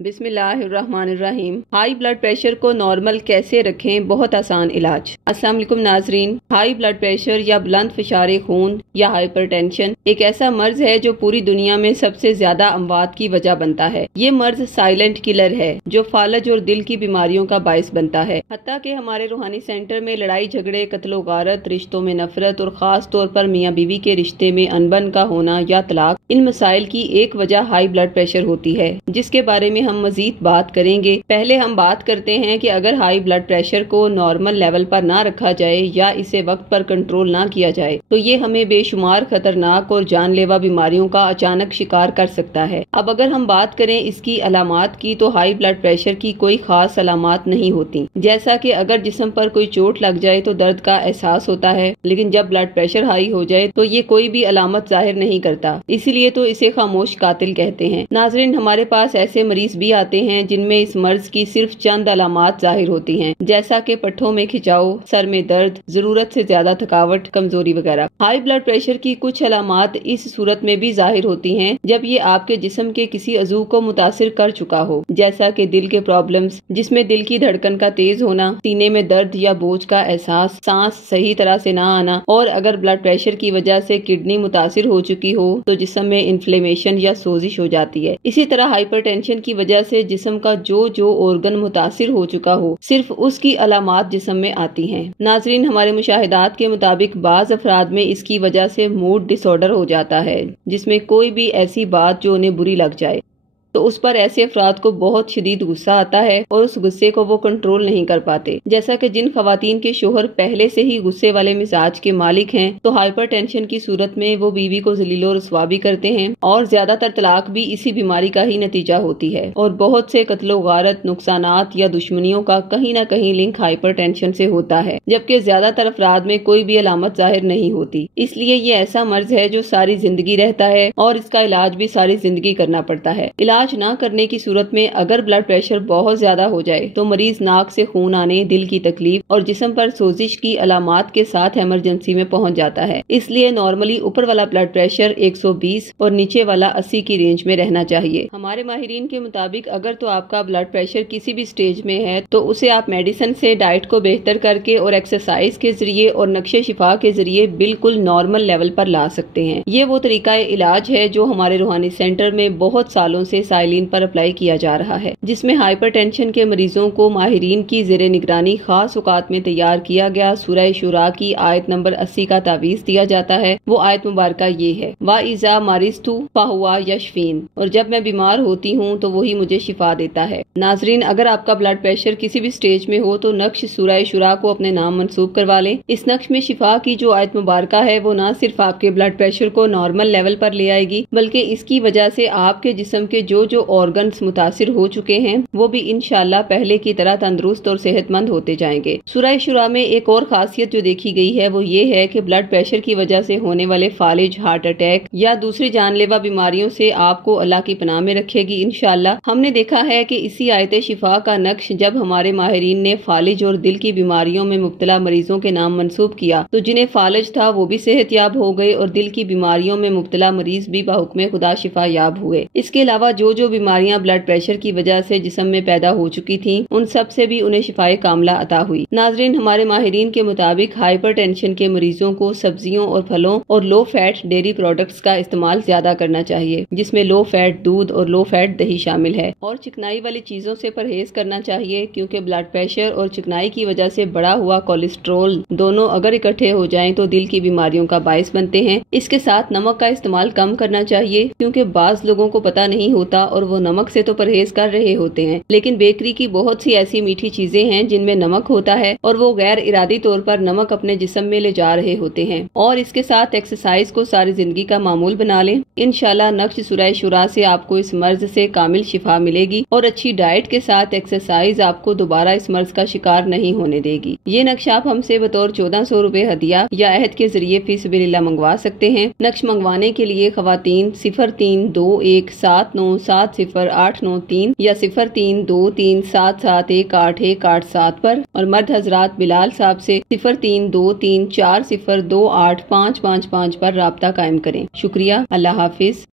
बिस्मिल्लाहिर्रहमानिर्रहीम। High blood pressure को normal कैसे रखें, बहुत आसान इलाज। अस्सलाम वालेकुम नाजरीन। हाई ब्लड प्रेशर या बुलंद फिशारे खून या हाइपरटेंशन एक ऐसा मर्ज है जो पूरी दुनिया में सबसे ज्यादा अमवात की वजह बनता है। ये मर्ज साइलेंट किलर है जो फालज और दिल की बीमारियों का बायस बनता है। हत्ता कि हमारे रूहानी सेंटर में लड़ाई झगड़े, कत्लो गारत, रिश्तों में नफरत और खास तौर पर मियाँ बीवी के रिश्ते में अनबन का होना या तलाक, इन मसाइल की एक वजह हाई ब्लड प्रेशर होती है, जिसके बारे में हम मजीद बात करेंगे। पहले हम बात करते हैं कि अगर हाई ब्लड प्रेशर को नॉर्मल लेवल पर ना रखा जाए या इसे वक्त पर कंट्रोल ना किया जाए तो ये हमें बेशुमार खतरनाक और जानलेवा बीमारियों का अचानक शिकार कर सकता है। अब अगर हम बात करें इसकी अलामात की, तो हाई ब्लड प्रेशर की कोई खास अलामात नहीं होती। जैसा कि अगर जिस्म पर कोई चोट लग जाए तो दर्द का एहसास होता है, लेकिन जब ब्लड प्रेशर हाई हो जाए तो ये कोई भी अलामत जाहिर नहीं करता, इसीलिए तो इसे खामोश कातिल कहते हैं। नाजरीन, हमारे पास ऐसे मरीज भी आते हैं जिनमें इस मर्ज की सिर्फ चंद अलामात जाहिर होती हैं, जैसा कि पट्ठों में खिंचाव, सर में दर्द, जरूरत से ज्यादा थकावट, कमजोरी वगैरह। हाई ब्लड प्रेशर की कुछ अलामात इस सूरत में भी जाहिर होती हैं जब ये आपके जिस्म के किसी अज़ू को मुतासिर कर चुका हो, जैसा कि दिल के प्रॉब्लम्स, जिसमें दिल की धड़कन का तेज होना, सीने में दर्द या बोझ का एहसास, सांस सही तरह से ना आना, और अगर ब्लड प्रेशर की वजह से किडनी मुतासिर हो चुकी हो तो जिस्म में इन्फ्लेमेशन या सोजिश हो जाती है। इसी तरह हाइपरटेंशन की वजह से जिस्म का जो ऑर्गन मुतासिर हो चुका हो, सिर्फ उसकी अलामात जिस्म में आती हैं। नाजरीन, हमारे मुशाहिदात के मुताबिक बाज अफराद में इसकी वजह से मूड डिसऑर्डर हो जाता है, जिसमें कोई भी ऐसी बात जो उन्हें बुरी लग जाए तो उस पर ऐसे अफराद को बहुत शदीद गुस्सा आता है और उस गुस्से को वो कंट्रोल नहीं कर पाते। जैसा कि जिन खवातीन के शोहर पहले से ही गुस्से वाले मिजाज के मालिक हैं तो हाइपरटेंशन की सूरत में वो बीवी को जलीलो रसवा भी करते हैं, और ज्यादातर तलाक भी इसी बीमारी का ही नतीजा होती है। और बहुत से कत्लो गारत, नुकसानात या दुश्मनियों का कहीं न कहीं लिंक हाइपरटेंशन से होता है, जबकि ज्यादातर अफराद में कोई भी अलामत जाहिर नहीं होती। इसलिए ये ऐसा मर्ज है जो सारी जिंदगी रहता है और इसका इलाज भी सारी जिंदगी करना पड़ता है। इलाज ना करने की सूरत में अगर ब्लड प्रेशर बहुत ज्यादा हो जाए तो मरीज नाक से खून आने, दिल की तकलीफ और जिस्म पर सोजिश की अलामात के साथ इमरजेंसी में पहुंच जाता है। इसलिए नॉर्मली ऊपर वाला ब्लड प्रेशर 120 और नीचे वाला 80 की रेंज में रहना चाहिए। हमारे माहिरीन के मुताबिक अगर तो आपका ब्लड प्रेशर किसी भी स्टेज में है तो उसे आप मेडिसिन से, डाइट को बेहतर करके और एक्सरसाइज के जरिए और नक्शे शिफा के जरिए बिल्कुल नॉर्मल लेवल पर ला सकते हैं। ये वो तरीका इलाज है जो हमारे रूहानी सेंटर में बहुत सालों से साइलिन पर अप्लाई किया जा रहा है, जिसमें हाइपरटेंशन के मरीजों को माहिरीन की जेरे निगरानी खास औकात में तैयार किया गया सूरह शुरा की आयत नंबर 80 का तावीज दिया जाता है। वो आयत मुबारका ये है, वाइजा मारिस्तु फाहुआ यशफीन, और जब मैं बीमार होती हूँ तो वही मुझे शिफा देता है। नाजरीन, अगर आपका ब्लड प्रेशर किसी भी स्टेज में हो तो नक्श सूरह शुरा को अपने नाम मंसूब करवा लें। इस नक्श में शिफा की जो आयत मुबारका है वो न सिर्फ आपके ब्लड प्रेशर को नॉर्मल लेवल पर ले आएगी, बल्कि इसकी वजह से आपके जिस्म के जो ऑर्गन्स मुतासिर हो चुके हैं वो भी इंशाल्लाह पहले की तरह तंदुरुस्त और सेहतमंद होते जाएंगे। सूरह शुरा में एक और खासियत जो देखी गई है वो ये है कि ब्लड प्रेशर की वजह से होने वाले फालिज, हार्ट अटैक या दूसरी जानलेवा बीमारियों से आपको अल्लाह की पनाह में रखेगी इंशाल्लाह। हमने देखा है कि इसी आयत शिफा का नक्श जब हमारे माहिरीन ने फालिज और दिल की बीमारियों में मुब्तला मरीजों के नाम मंसूब किया तो जिन्हें फालिज था वो भी सेहतयाब हो गए और दिल की बीमारियों में मुब्तला मरीज भी बाहुक्म खुदा शिफा याब हुए। इसके अलावा जो बीमारियां ब्लड प्रेशर की वजह से जिस्म में पैदा हो चुकी थीं, उन सब से भी उन्हें शिफाए कामला अता हुई। नाजरीन, हमारे माहिरीन के मुताबिक हाइपरटेंशन के मरीजों को सब्जियों और फलों और लो फैट डेयरी प्रोडक्ट्स का इस्तेमाल ज्यादा करना चाहिए, जिसमें लो फैट दूध और लो फैट दही शामिल है, और चिकनाई वाली चीजों से परहेज करना चाहिए, क्योंकि ब्लड प्रेशर और चिकनाई की वजह से बढ़ा हुआ कोलेस्ट्रोल दोनों अगर इकट्ठे हो जाएं तो दिल की बीमारियों का बायस बनते हैं। इसके साथ नमक का इस्तेमाल कम करना चाहिए, क्योंकि बाज लोगों को पता नहीं होता और वो नमक से तो परहेज कर रहे होते हैं, लेकिन बेकरी की बहुत सी ऐसी मीठी चीजें हैं जिनमें नमक होता है और वो गैर इरादी तौर पर नमक अपने जिस्म में ले जा रहे होते हैं। और इसके साथ एक्सरसाइज को सारी जिंदगी का मामूल बना लें। इंशाल्लाह नक्श सूरह शुरा से आपको इस मर्ज से कामिल शिफा मिलेगी और अच्छी डाइट के साथ एक्सरसाइज आपको दोबारा इस मर्ज का शिकार नहीं होने देगी। ये नक्श आप हमसे बतौर 1400 रुपए हदिया या अहद के जरिए फी सबिलिल्लाह मंगवा सकते हैं। नक्श मंगवाने के लिए खवातीन 0321797083 या 032377181887 पर, और मर्द हजरात बिलाल साहब से 0323402855 पर राब्ता कायम करें। शुक्रिया। अल्लाह हाफिज।